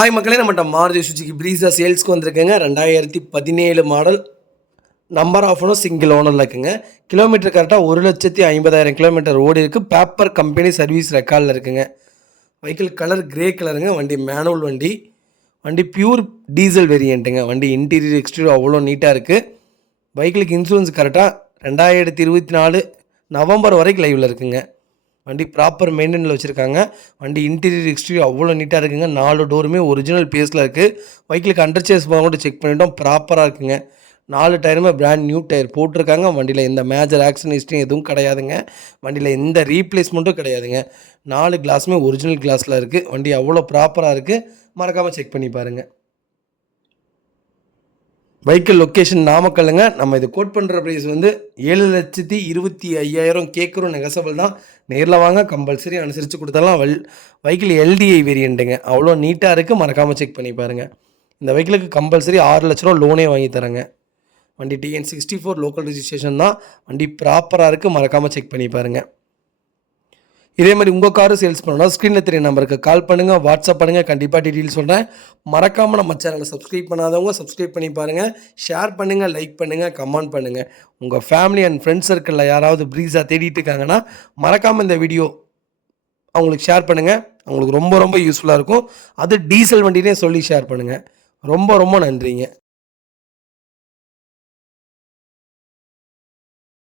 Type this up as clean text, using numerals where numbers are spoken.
Hi மக்களே, நம்மகிட்ட Maruti Suzuki ப்ரீஸா சேல்ஸ்க்கு வந்திருக்குங்க. 2017 model. Number of owner single ஓனரில் இருக்குங்க. கிலோமீட்டர் கரெக்டாக 1,50,000 கிலோமீட்டர் ஓடி இருக்குது. பேப்பர் கம்பெனி சர்வீஸ் ரெக்கார்டில் இருக்குங்க. வெஹிக்கிள் கலர் கிரே கலருங்க. வண்டி மேனுவல் வண்டி. வண்டி பியூர் டீசல் வேரியண்ட்டுங்க. வண்டி இன்டீரியர் எக்ஸ்டீரியர் அவ்வளோ நீட்டாக இருக்குது. வெஹிக்கிளுக்கு இன்சூரன்ஸ் கரெக்டாக 2024 நவம்பர் வரைக்கும் லைவில் இருக்குங்க. வண்டி ப்ராப்பர் மெயின்டெனில் வச்சுருக்காங்க. வண்டி இன்டீரியர் எக்ஸ்டீரியர் அவ்வளோ நீட்டாக இருக்குங்க. 4 டோருமே ஒரிஜினல் பேஸில் இருக்குது. வெஹிக்கிளுக்கு அண்டர் சேஸ் கூட செக் பண்ணிட்டோம், ப்ராப்பராக இருக்குங்க. 4 டயருமே பிராண்ட் நியூ டயர் போட்டிருக்காங்க. வண்டியில் எந்த மேஜர் ஆக்சிடென்ட் ஹிஸ்ட்ரியும் எதுவும் கிடையாதுங்க. வண்டியில் எந்த ரீப்ளேஸ்மெண்ட்டும் கிடையாதுங்க. 4 கிளாஸுமே ஒரிஜினல் கிளாஸில் இருக்குது. வண்டி அவ்வளோ ப்ராப்பராக இருக்குது. மறக்காமல் செக் பண்ணி பாருங்கள். வெஹிக்கிள் லொக்கேஷன் நாமக்கல்லுங்க. நம்ம இது கோட் பண்ணுற ப்ரைஸ் வந்து 7,25,000 கேட்குறோம். நெகசபிள் தான். நேரில் வாங்க, கம்பல்சரி அனுசரித்து கொடுத்தாலாம். Vehicle LTI வேரியண்ட்டுங்க. அவ்வளோ நீட்டாக இருக்குது. மறக்காமல் செக் பண்ணி பாருங்கள். இந்த வெஹிக்கிளுக்கு கம்பல்சரி 6 லட்ச ரூபா லோனே வாங்கி தரேங்க. வண்டி TN64 லோக்கல் ரிஜிஸ்ட்ரேஷன் தான். வண்டி ப்ராப்பராக இருக்குது. மறக்காமல் செக் பண்ணி பாருங்கள். இதே மாதிரி உங்கள் காரும் சேல்ஸ் பண்ணணும், ஸ்க்ரீனில் தெரிய நம்பருக்கு கால் பண்ணுங்கள், வாட்ஸ்அப் பண்ணுங்கள். கண்டிப்பாக டீட்டெயில் சொல்கிறேன். மறக்காமல் நம்ம சேனலை சப்ஸ்கிரைப் பண்ணாதவங்க சப்ஸ்கிரைப் பண்ணி பாருங்கள். ஷேர் பண்ணுங்கள், லைக் பண்ணுங்கள், கமெண்ட் பண்ணுங்கள். உங்கள் ஃபேமிலி அண்ட் ஃப்ரெண்ட்ஸ் சர்க்கிளில் யாராவது ப்ரீஸாக தேடிட்டு இருக்காங்கன்னா மறக்காமல் இந்த வீடியோ அவங்களுக்கு ஷேர் பண்ணுங்கள். அவங்களுக்கு ரொம்ப ரொம்ப யூஸ்ஃபுல்லாக இருக்கும். அது டீசல் வண்டினே சொல்லி ஷேர் பண்ணுங்கள். ரொம்ப ரொம்ப நன்றிங்க.